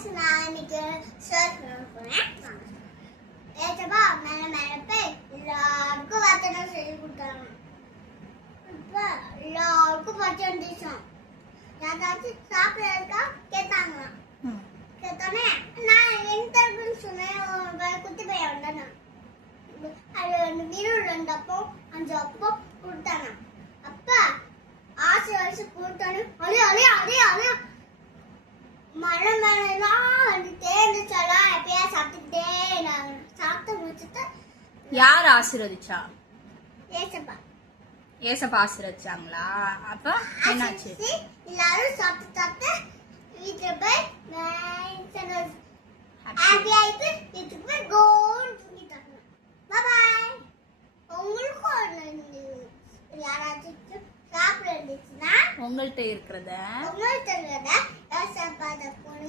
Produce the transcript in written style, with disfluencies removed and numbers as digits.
Guys நான் இன்னைக்கு share பண்ண போறேன். ஏச்சப்பா மேல போய் எல்லாருக்கும் வார்த்தை சொல்லி கொடுத்தாங்க. இப்ப எல்லாருக்கும் பச்சன் டிஷம் யாராச்சும் சாப்பிடறதுக்கா கேட்டாங்க. கேட்டோன்னே நான் என்கிட்ட சொன்னேன் குத்தி போய் வந்தேன். அது ரெண்டு அப்போ 5 அப்போ கொடுத்தாங்க. அப்பா ஆசை வயசு கொடுத்தானு அழியா அழியா அழியா அழியா மழை மேலாம் வந்து தேர்ந்துச்சாலாம் எப்பயா சாப்பிட்டுக்கிட்டே நான் சாப்பிட்டு முடிச்சுட்டு. யார் ஆசீர்வதிச்சா? ஏசப்பா. ஏசப்பா ஆசீர்வதிச்சாங்களா? அப்ப என்னாச்சு? எல்லாரும் சாப்பிட்டு சாப்பிட்டு வீட்டுல போய் ஹாப்பி ஆயிட்டு வீட்டுக்கு போய் கோல் தூங்கிட்டாங்க. பாய். உங்களுக்கும் யாராச்சும் சாப்பிட இருந்துச்சுன்னா உங்கள்கிட்ட இருக்கிறத ஏசப்பா தருவாரு.